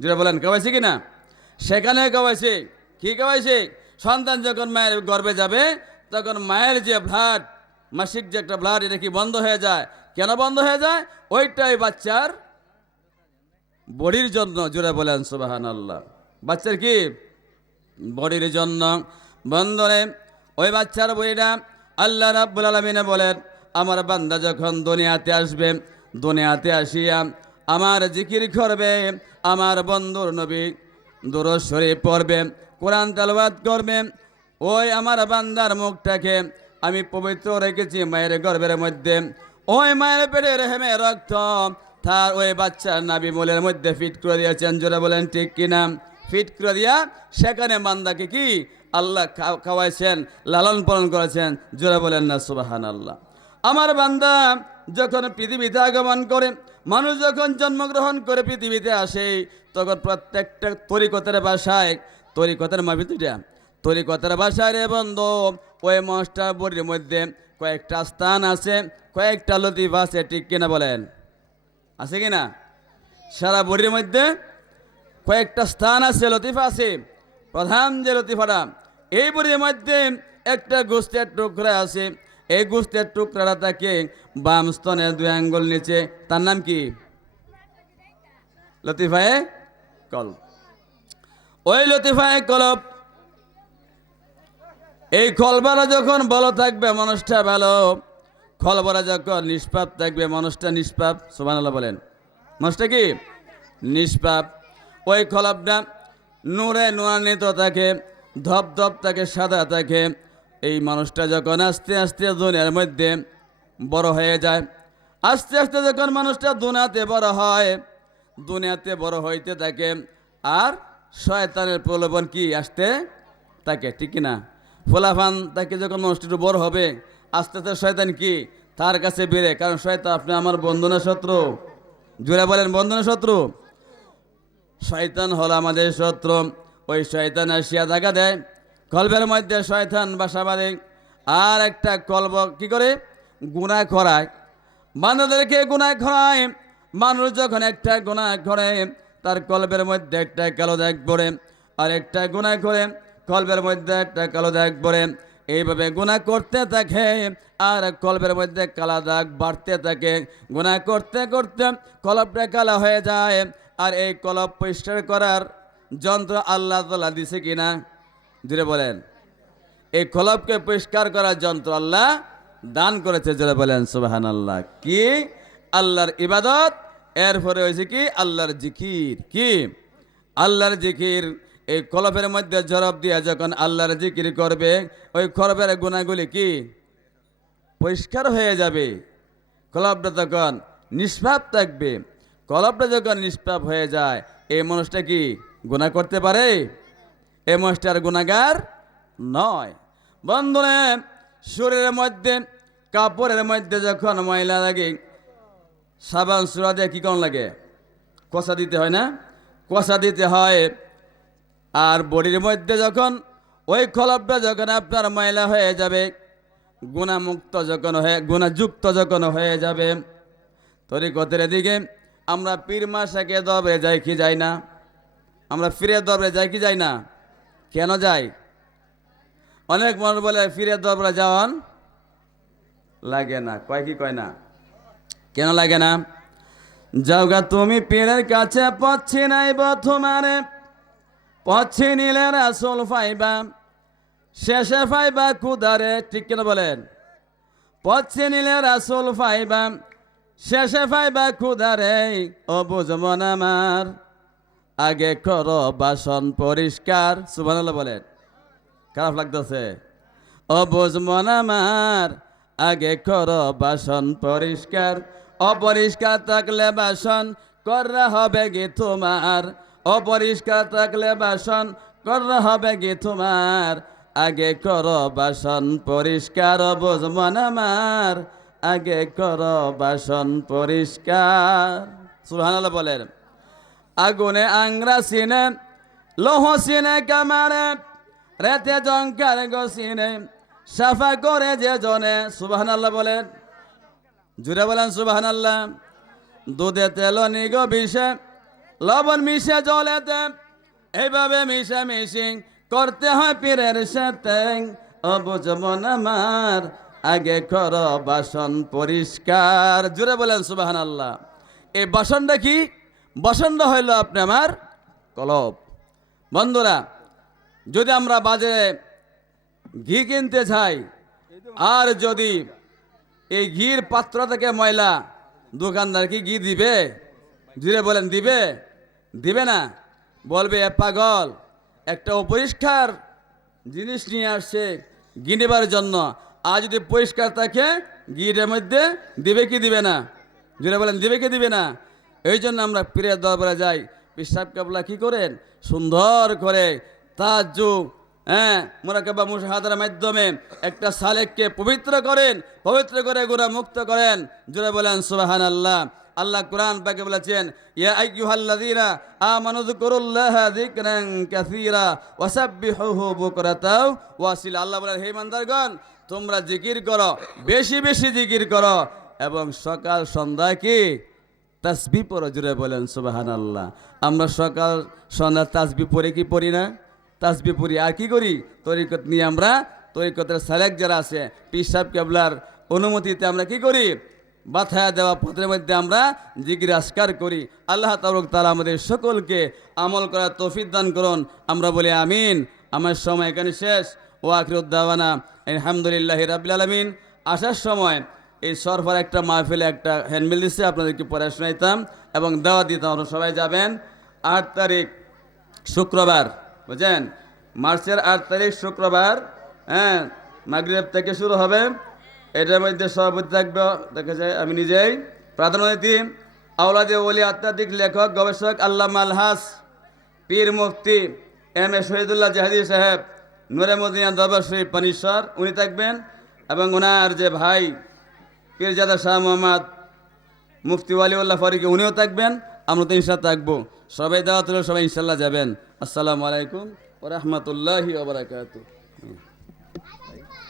যেটা বলেন খাওয়াইছে কি না সেখানে খাওয়াইছে কি খাওয়াইছে সন্তান যখন মায়ের গর্বে যাবে, তখন মায়ের যে ব্লাড মাসিক যে একটা ব্লাড এটা কি বন্ধ হয়ে যায়? কেন বন্ধ হয়ে যায়? ওইটাই বাচ্চার বডির জন্য জুড়ে বলেন সুবাহান আল্লাহ বাচ্চার কি? বডির জন্য। বন্ধনে ওই বাচ্চার বইটা আল্লাহ রাব্বুল আলমিনে বলেন, আমার বান্দা যখন দুনিয়াতে আসবে, দুনিয়াতে আসিয়া আমার জিকির করবে, আমার বন্ধুর নবী শরীফ পড়বে, কোরআন তালবাদ করবে। ওই আমার বান্দার মুখটাকে আমি পবিত্র রেখেছি মায়ের গর্ভের মধ্যে। ওই মায়ের পেটে রেহেমে রক্ত, তার ওই বাচ্চার নাবি মোলের মধ্যে ফিট করে দিয়েছেন। জোরে বলেন, ঠিক কিনা ফিট করে দিয়া সেখানে বান্দাকে কি? আল্লাহ খাওয়াইছেন, লালন পালন করেছেন। জোরে বলেন না সুবাহান আল্লাহ আমার বান্দা যখন পৃথিবীতে আগমন করে, মানুষ যখন জন্মগ্রহণ করে পৃথিবীতে আসে, তখন প্রত্যেকটা তরিকতের বাসায় তরিকতের মাভিতুটা তরিকতের বাসায় রে বন্ধ, ওই মাস্টার বডির মধ্যে কয়েকটা স্থান আছে, কয়েকটা লতিফ আছে, ঠিক কিনা বলেন? আছে কিনা? সারা বডির মধ্যে কয়েকটা স্থান আছে, লতিফা আছে। প্রধান যে লতিফাটা, এই বডির মধ্যে একটা গোস্তের টুকরা আছে এই গোস্তের টুকরাটা তাকে বাম স্তনের দুই আঙ্গুল নিচে, তার নাম কি? লতিফায়ে কল ওই লতিফায়ে কলব, এই খলবারা যখন ভালো থাকবে, মানুষটা ভালো, খলবারা যখন নিষ্পাপ থাকবে, মানুষটা নিষ্পাপ, সুবহানাল্লাহ বলেন। মানুষটা কি? নিষ্পাপ। ওই খলবটা নূরে নোয়ান্বিত থাকে ধপ ধপ থাকে, সাদা থাকে এই মানুষটা যখন আস্তে আস্তে দুনিয়ার মধ্যে বড় হয়ে যায়, আস্তে আস্তে যখন মানুষটা দুনিয়াতে বড় হয়, দুনিয়াতে বড় হইতে থাকে আর শয়তানের প্রলোভন কি আসতে থাকে, ঠিক না ফোলাফান তাকে যখন মানুষটা বড় হবে, আস্তে আস্তে শয়তান কি? তার কাছে বেড়ে, কারণ শয়তান, আপনি আমার বন্ধনের শত্রু? জুড়ে বলেন বন্ধনের শত্রু? শয়তান হলো আমাদের শত্রু। ওই শয়তান আসিয়া দেখা দেয় কলবের মধ্যে শয়তান বাসা বাঁধে। আর একটা কলব কি করে? গুণা খরায় বান্ধবদেরকে গুণা খরায় মানুষ যখন একটা গুণা করে, তার কলবের মধ্যে একটা কালো দাগ পড়ে। আর একটা গুণা করে, কলবের মধ্যে একটা কালো দাগ পড়ে। এইভাবে গুণা করতে থাকে, আর কলবের মধ্যে কালা দাগ বাড়তে থাকে। গুণা করতে করতে কলবটা কালা হয়ে যায়। আর এই কলব পরিষ্কার করার যন্ত্র আল্লাহ তালা দিছে কিনা? জুড়ে বলেন। এই কলবকে পরিষ্কার করার যন্ত্র আল্লাহ দান করেছে, জোরে বলেন সুবাহান আল্লাহ কি? আল্লাহর ইবাদত, এরপরে হয়েছে কি? আল্লাহর জিকির। কি? আল্লাহর জিকির, এই কলবের মধ্যে জরব দিয়ে যখন আল্লাহর জিকির করবে, ওই কলবের গুণাগুলি কি? পরিষ্কার হয়ে যাবে। কলবটা তখন নিষ্পাপ থাকবে। কলবটা যখন নিষ্পাপ হয়ে যায়, এই মানুষটা কি গুণা করতে পারে? এই মানুষটার গুণাগার নয়। বন্ধুরে শরীরের মধ্যে, কাপড়ের মধ্যে যখন ময়লা লাগে, সাবান সুরা দিয়ে কী কেমন লাগে? কষা দিতে হয় না? কষা দিতে হয়। আর বডির মধ্যে যখন, ওই খলপটা যখন আপনার ময়লা হয়ে যাবে, গুণামুক্ত যখন হয়ে, গুণাযুক্ত যখন হয়ে যাবে, তরিকতের দিকে আমরা পীর মাসাকে দবরে যাই কি যাই না? আমরা ফিরে দবরে যাই কি যাই না? কেন যাই অনেক মানুষ বলে ফিরে দবরে যাওয়ান লাগে না। কয় কি কয় না? কেন লাগে না? যাওগা তুমি পীরের কাছে পচ্ছি নাইব তোমারে পচ্ছি নিলে রাসুল ফাইবা, শেষে ফাইবা কুদারে। ঠিক কেন বলেন? পচ্ছি নিলে রাসুল ফাইবা, শেষে ফাইবা কুদারে। ও বুঝমন আমার। আগে করো বাসন পরিষ্কার। সুবহানাল্লাহ বলেন। খারাপ লাগতেছে। ও বুঝমন আমার, আগে করো বাসন পরিষ্কার। অপরিষ্কার থাকলে বাসন করা হবে গে তোমার। অপরিষ্কার থাকলে বাসন করা হবে গে তোমার। আগে করো বাসন পরিষ্কার বুঝমন আমার, আগে করো বাসন পরিষ্কার। সুবহানাল্লাহ বলেন। আগুনে আংরা সিনে, লোহ সিনে কামারে, রেতে জঙ্কার গসিনে সাফা করে যে জনে সুবাহান আল্লাহ বলেন। জুড়ে বলেন সুবাহান আল্লাহ দুধে তেল নিগ বিষে, লবণ মিশে জলেতে, এইভাবে মিশা মিশিং করতে হয় পীরের সাথে। অবুঝ মন আমার, আগে কর বাসন পরিষ্কার। জুড়ে বলেন সুবাহান আল্লাহ এই বাসনটা কি? বাসনটা হইল আপনি আমার কলব। বন্ধুরা, যদি আমরা বাজারে ঘি কিনতে যাই, আর যদি এই ঘির পাত্র থেকে ময়লা দোকানদার কি ঘি দিবে? জুড়ে বলেন, দিবে? দিবে না। বলবে, এ পাগল, একটা অপরিষ্কার জিনিস নিয়ে আসছে ঘি নেবার জন্য। আর যদি পরিষ্কার থাকে ঘিটার মধ্যে দিবে কি দিবে না? জুড়ে বলেন, দিবে কি দিবে না? এই জন্য আমরা পীরের দরবারে যাই। পিসাব কাবলা কি করেন? সুন্দর করে তাজু হ্যাঁ মোরাকাবা মুশাহাদার মাধ্যমে একটা সালেককে পবিত্র করেন, পবিত্র করে গুণা মুক্ত করেন। জুড়ে বলেন সুবাহান আল্লাহ আল্লাহ কোরআন পাকে বলেছেন, ইয়া আইয়ুহাল্লাযীনা আমানু যকুরুল্লাহা যিকরান কাসীরা ওয়াসাব্বিহুহু বুকরাতাও ওয়াসিল। আল্লাহ বলেন, হে তোমরা জিকির করো, বেশি বেশি জিকির করো। এবং সকাল সন্ধ্যা কি? তাসবি পড়ো জুড়ে বলেন সুবাহান আল্লাহ আমরা সকাল সন্ধ্যা তাসবি পড়ে কি পড়ি না? তাসবি পড়ি। আর কি করি? তরিকত নিয়ে আমরা, তরিকতের সালেক যারা আছে পিসাব কেবলার অনুমতিতে আমরা কি করি? বাথায়া দেওয়া পথের মধ্যে আমরা জিগির আসকার করি। আল্লাহ তাবরক তালা আমাদের সকলকে আমল করার তৌফিক দান করুন। আমরা বলি আমিন। আমার সময় এখানে শেষ। ও আখিরুদ্দাওয়ানা আলহামদুলিল্লাহ রাবিল আলমিন। আসার সময় এই সরফার একটা মাহফিলে একটা হ্যান্ডবিল দিচ্ছে আপনাদেরকে পড়া শোনাইতাম এবং দেওয়া দিতাম আপনারা সবাই যাবেন। আট তারিখ শুক্রবার, বুঝছেন? মার্চের আট তারিখ শুক্রবার হ্যাঁ? মাগরিব থেকে শুরু হবে। এটার মধ্যে সভাপতি থাকবে, দেখা যায়, আমি নিজেই। প্রাধান্য অতিথি, আওলাদে ওলি, আধ্যাত্মিক লেখক, গবেষক আল্লাহ মালহাস পীর মুফতি, এম এ শহীদুল্লাহ জাহাদি সাহেব, নুরে মদিনা দরবার শরীফ পানিশ্বর, উনি থাকবেন এবং ওনার যে ভাই পীরজাদা শাহ মোহাম্মদ মুফতি ওয়ালিউল্লাহ ফারুকি, উনিও থাকবেন, আমরা তো ইনশাল্লাহ থাকব। সবাই দাওয়াত সবাই ইনশাল্লাহ যাবেন। আসসালামু আলাইকুম ও রহমতুল্লাহি